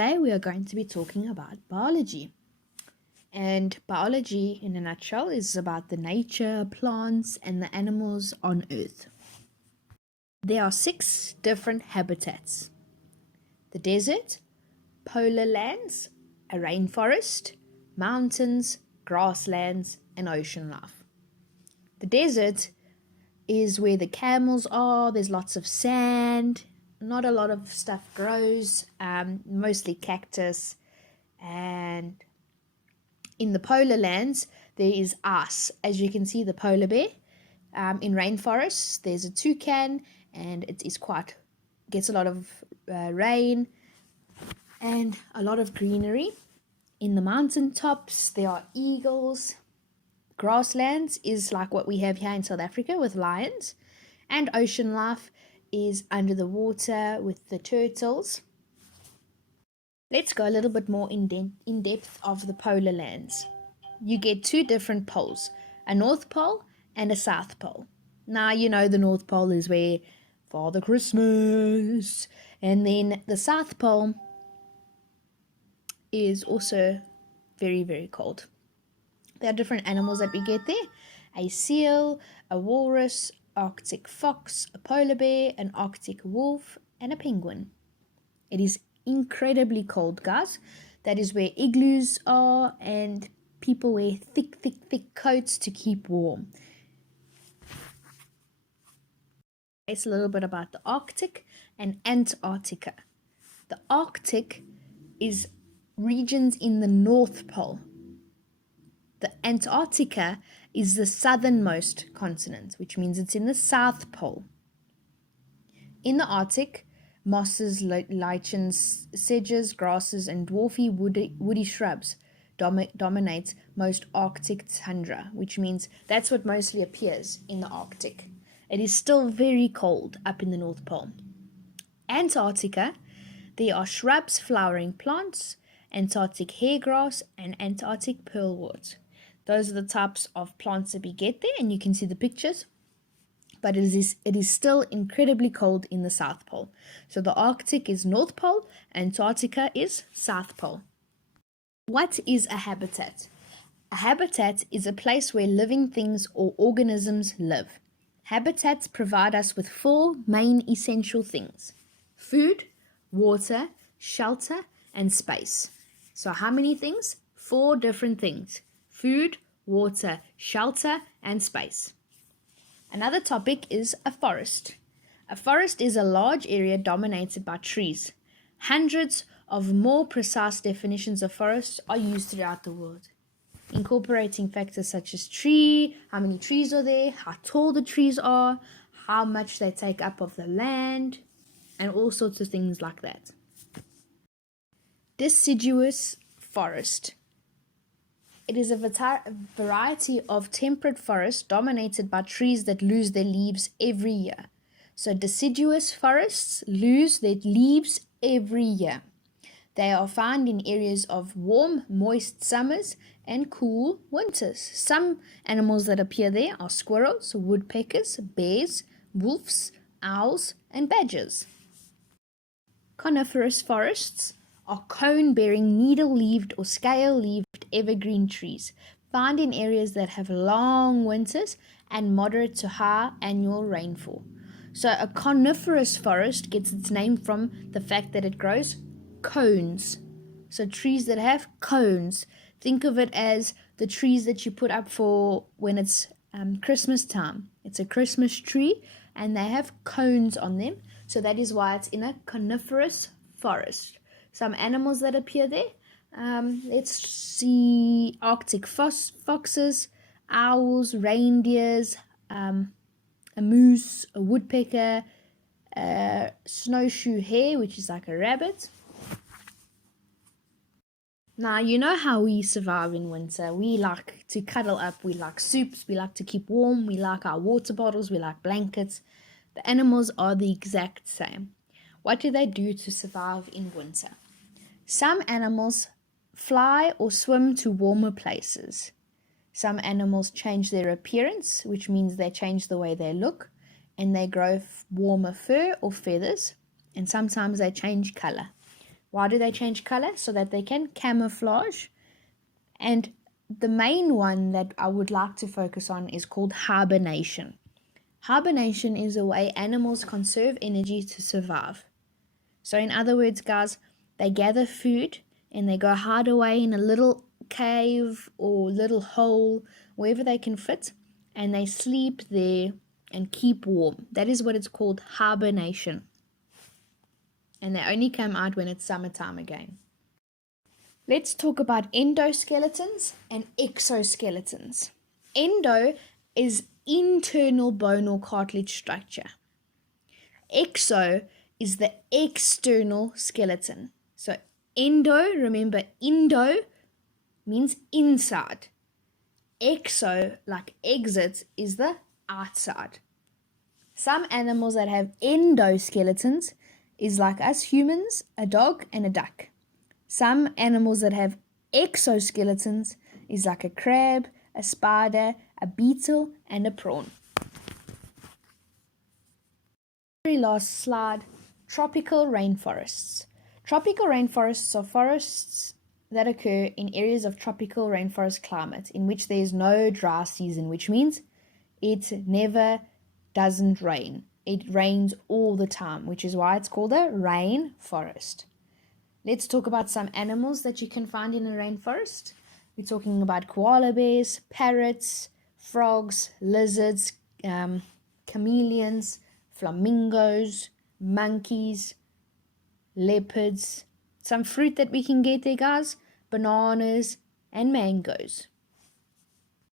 today we are going to be talking about biology. And biology, in a nutshell, is about the nature, plants, and the animals on Earth. There are 6 different habitats: the desert, polar lands, a rainforest, mountains, grasslands, and ocean life. The desert is where the camels are. There's lots of sand, not a lot of stuff grows, mostly cactus. And in the polar lands there is ice, as you can see, the polar bear. In rainforests there's a toucan, and it is gets a lot of rain and a lot of greenery. In the mountain tops there are eagles. Grasslands is like what we have here in South Africa with lions, and ocean life is under the water with the turtles. Let's go a little bit more in depth of the polar lands. You get 2 different poles, a North Pole and a South Pole. Now, you know the North Pole is where Father Christmas, and then the South Pole is also very, very cold. There are different animals that we get there: a seal, a walrus, Arctic fox, a polar bear, an Arctic wolf, and a penguin. It is incredibly cold, guys. That is where igloos are, and people wear thick coats to keep warm. It's a little bit about the Arctic and Antarctica. The Arctic is regions in the North Pole. The Antarctica is the southernmost continent, which means it's in the South Pole. In the Arctic, mosses, lichens, sedges, grasses, and dwarfy woody shrubs dominate most Arctic tundra, which means that's what mostly appears in the Arctic. It is still very cold up in the North Pole. Antarctica, there are shrubs, flowering plants, Antarctic hairgrass, and Antarctic pearlwort. Those are the types of plants that we get there, and you can see the pictures. But it is still incredibly cold in the South Pole. So the Arctic is North Pole, Antarctica is South Pole. What is a habitat? A habitat is a place where living things or organisms live. Habitats provide us with 4 main essential things: food, water, shelter, and space. So how many things? 4 different things: food, water, shelter, and space. Another topic is a forest. A forest is a large area dominated by trees. Hundreds of more precise definitions of forests are used throughout the world, incorporating factors such as how many trees are there, how tall the trees are, how much they take up of the land, and all sorts of things like that. Deciduous forest. It is a variety of temperate forest dominated by trees that lose their leaves every year. So deciduous forests lose their leaves every year. They are found in areas of warm, moist summers and cool winters. Some animals that appear there are squirrels, woodpeckers, bears, wolves, owls, and badgers. Coniferous forests are cone-bearing, needle-leaved or scale-leaved evergreen trees found in areas that have long winters and moderate to high annual rainfall. So a coniferous forest gets its name from the fact that it grows cones. So trees that have cones, think of it as the trees that you put up for when it's Christmas time. It's a Christmas tree and they have cones on them. So that is why it's in a coniferous forest. Some animals that appear there, let's see: Arctic foxes, owls, reindeers, a moose, a woodpecker, a snowshoe hare, which is like a rabbit. Now, you know how we survive in winter. We like to cuddle up, we like soups, we like to keep warm, we like our water bottles, we like blankets. The animals are the exact same. What do they do to survive in winter? Some animals fly or swim to warmer places. Some animals change their appearance, which means they change the way they look, and they grow warmer fur or feathers, and sometimes they change color. Why do they change color? So that they can camouflage. And the main one that I would like to focus on is called hibernation. Hibernation is a way animals conserve energy to survive. So in other words, guys, they gather food and they go hide away in a little cave or little hole, wherever they can fit, and they sleep there and keep warm. That is what it's called, hibernation. And they only come out when it's summertime again. Let's talk about endoskeletons and exoskeletons. Endo is internal bone or cartilage structure. Exo is the external skeleton. So endo, remember endo means inside. Exo, like exit, is the outside. Some animals that have endoskeletons is like us humans, a dog and a duck. Some animals that have exoskeletons is like a crab, a spider, a beetle, and a prawn. Very last slide, tropical rainforests. Tropical rainforests are forests that occur in areas of tropical rainforest climate in which there is no dry season, which means it never doesn't rain. It rains all the time, which is why it's called a rainforest. Let's talk about some animals that you can find in a rainforest. We're talking about koala bears, parrots, frogs, lizards, chameleons, flamingos, monkeys, leopards. Some fruit that we can get there, guys, bananas and mangoes.